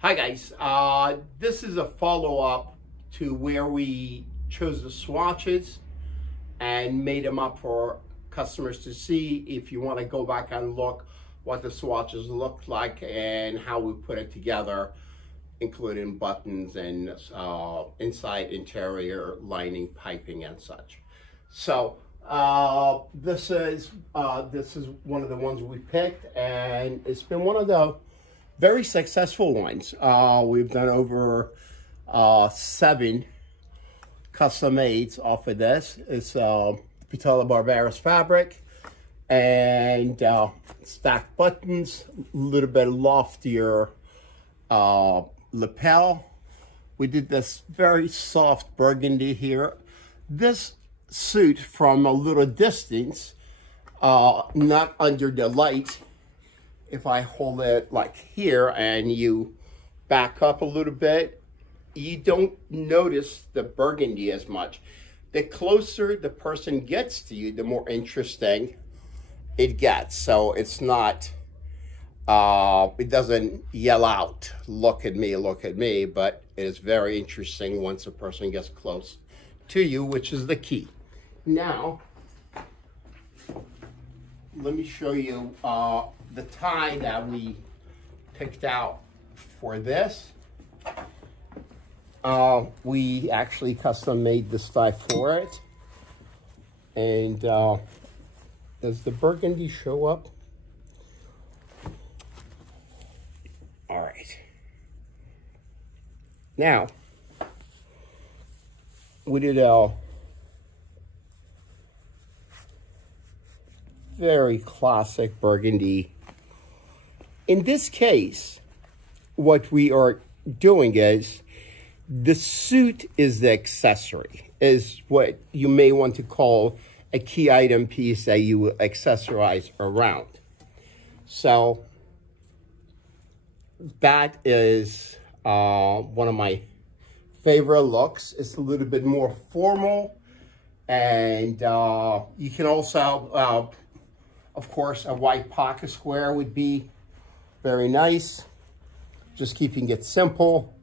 Hi guys, this is a follow-up to where we chose the swatches and made them up for customers to see. If you want to go back and look what the swatches look like and how we put it together, including buttons and inside, interior, lining, piping and such. So this is one of the ones we picked, and it's been one of the very successful ones. We've done over 7 custom mades off of this. It's Patella Barbaros fabric and stacked buttons, a little bit loftier lapel. We did this very soft burgundy here. This suit from a little distance, not under the light, if I hold it like here and you back up a little bit, you don't notice the burgundy as much. The closer the person gets to you, the more interesting it gets. So it's not, it doesn't yell out, look at me, but it is very interesting once a person gets close to you, which is the key. Now, let me show you the tie that we picked out for this. We actually custom made this tie for it. And does the burgundy show up? All right. Now, we did a very classic burgundy. In this case, what we are doing is the suit is the accessory, is what you may want to call a key item piece that you accessorize around. So that is one of my favorite looks. It's a little bit more formal, and you can also of course, a white pocket square would be very nice. Just keeping it simple.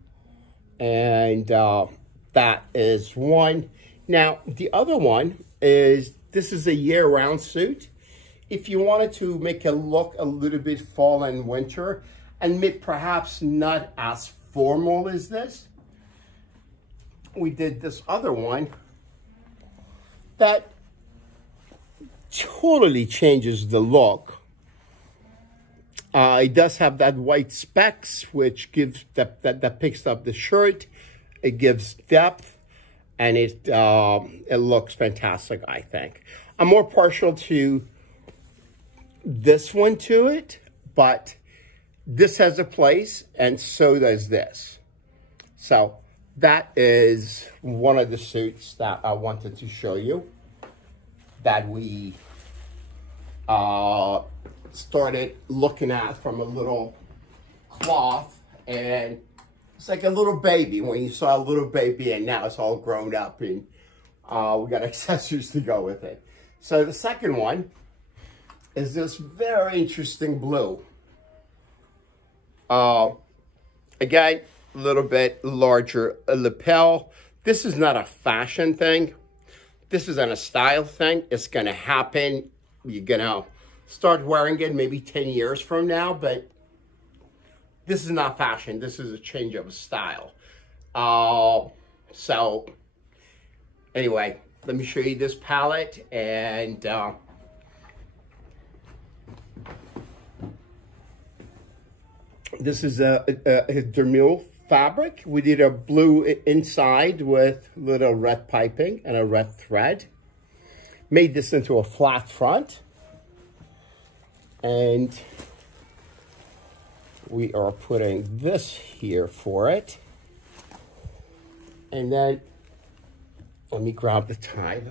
And that is one. Now, the other one is, this is a year-round suit. If you wanted to make it look a little bit fall and winter, and perhaps not as formal as this, we did this other one that totally changes the look. It does have that white specks, which gives that picks up the shirt. It gives depth, and it looks fantastic, I think. I'm more partial to this one to it, but this has a place, and so does this. So that is one of the suits that I wanted to show you, that we started looking at from a little cloth, and it's like a little baby when you saw a little baby, and now it's all grown up, and we got accessories to go with it. So the second one is this very interesting blue. Again, a little bit larger lapel. This is not a fashion thing. This is a style thing. It's gonna happen. You're gonna start wearing it maybe 10 years from now, but this is not fashion. This is a change of style. So anyway, let me show you this palette. And this is a dermule fabric. We did a blue inside with little red piping and a red thread. Made this into a flat front. And we are putting this here for it. And then, let me grab the tie.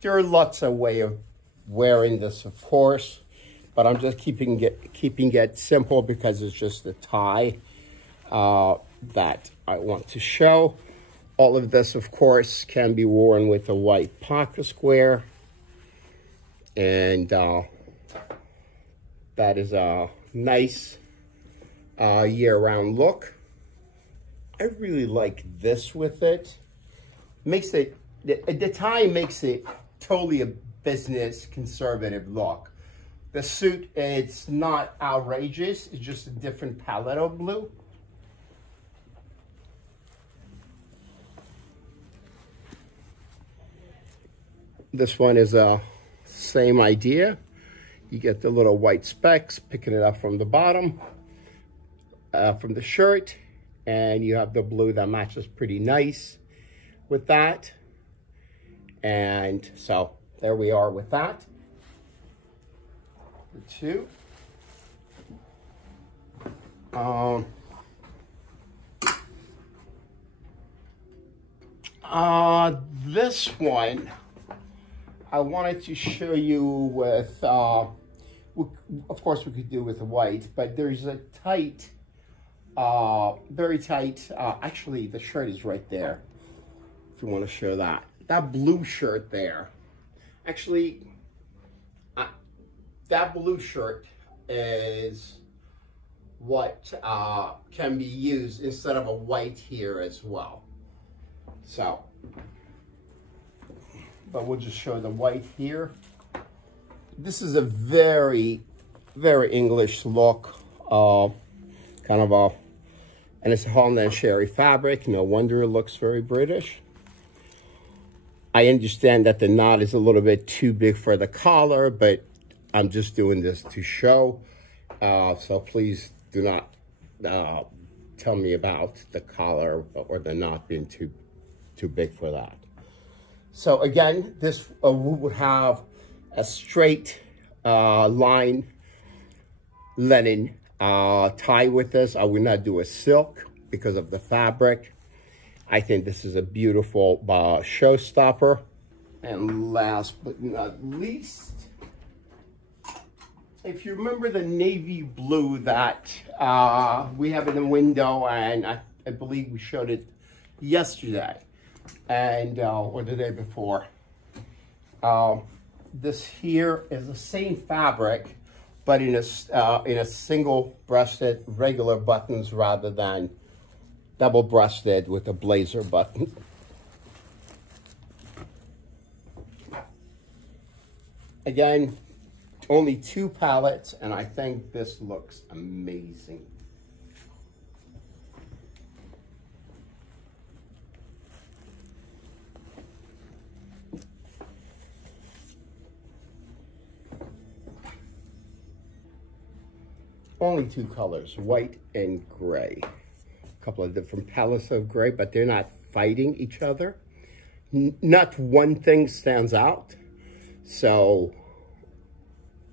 There are lots of ways of wearing this, of course, but I'm just keeping it simple because it's just the tie that I want to show. All of this, of course, can be worn with a white pocket square. And that is a nice year-round look. I really like this with it. Makes it, the tie makes it totally a business conservative look. The suit, it's not outrageous. It's just a different palette of blue. This one is a same idea. You get the little white specks, picking it up from the bottom, from the shirt, and you have the blue that matches pretty nice with that. And so there we are with that. The two. This one, I wanted to show you with, of course we could do with the white, but there's a tight, very tight, actually the shirt is right there, if you want to show that. That blue shirt there, actually, that blue shirt is what can be used instead of a white here as well. So, but we'll just show the white here. This is a very, very English look, kind of a, and it's a Holland and Sherry fabric. No wonder it looks very British. I understand that the knot is a little bit too big for the collar, but I'm just doing this to show. So please do not tell me about the collar or the knot being too big for that. So again, this we would have a straight line linen tie with this. I would not do a silk because of the fabric. I think this is a beautiful showstopper. And last but not least, if you remember the navy blue that we have in the window, and I believe we showed it yesterday, and or the day before. This here is the same fabric, but in a single-breasted regular buttons rather than double-breasted with a blazer button. Again, only 2 palettes, and I think this looks amazing. Only 2 colors, white and gray. A couple of different palettes of gray, but they're not fighting each other. Not one thing stands out. So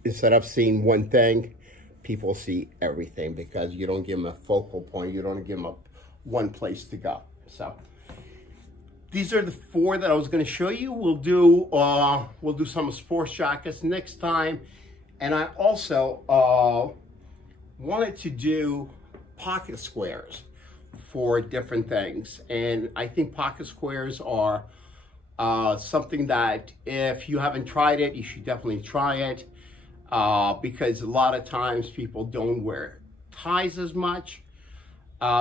instead of seeing one thing, people see everything because you don't give them a focal point. You don't give them one place to go. So these are the 4 that I was going to show you. We'll do some sports jackets next time. And I also wanted to do pocket squares for different things. And I think pocket squares are something that if you haven't tried it, you should definitely try it. Because a lot of times people don't wear ties as much.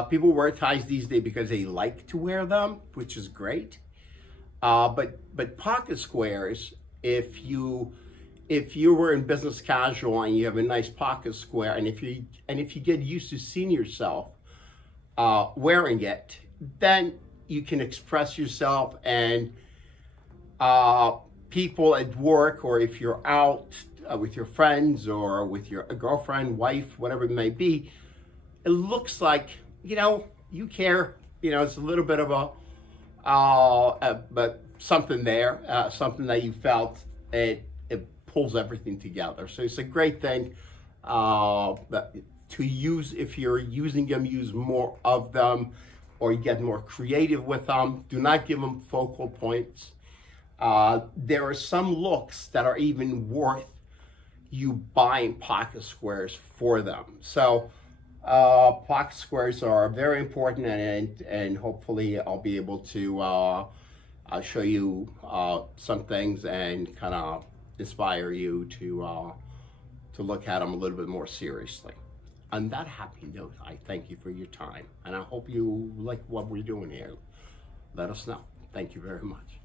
People wear ties these days because they like to wear them, which is great. But pocket squares, if you were in business casual and you have a nice pocket square, and if you get used to seeing yourself wearing it, then you can express yourself, and people at work, or if you're out with your friends or with your girlfriend, wife, whatever it may be, it looks like, you know, you care. You know, it's a little bit of but something there, something that you felt it pulls everything together. So it's a great thing to use. If you're using them, use more of them, or you get more creative with them. Do not give them focal points. There are some looks that are even worth you buying pocket squares for them. So pocket squares are very important, and hopefully I'll be able to I'll show you some things and kind of inspire you to look at them a little bit more seriously. On that happy note, I thank you for your time, and I hope you like what we're doing here. Let us know. Thank you very much.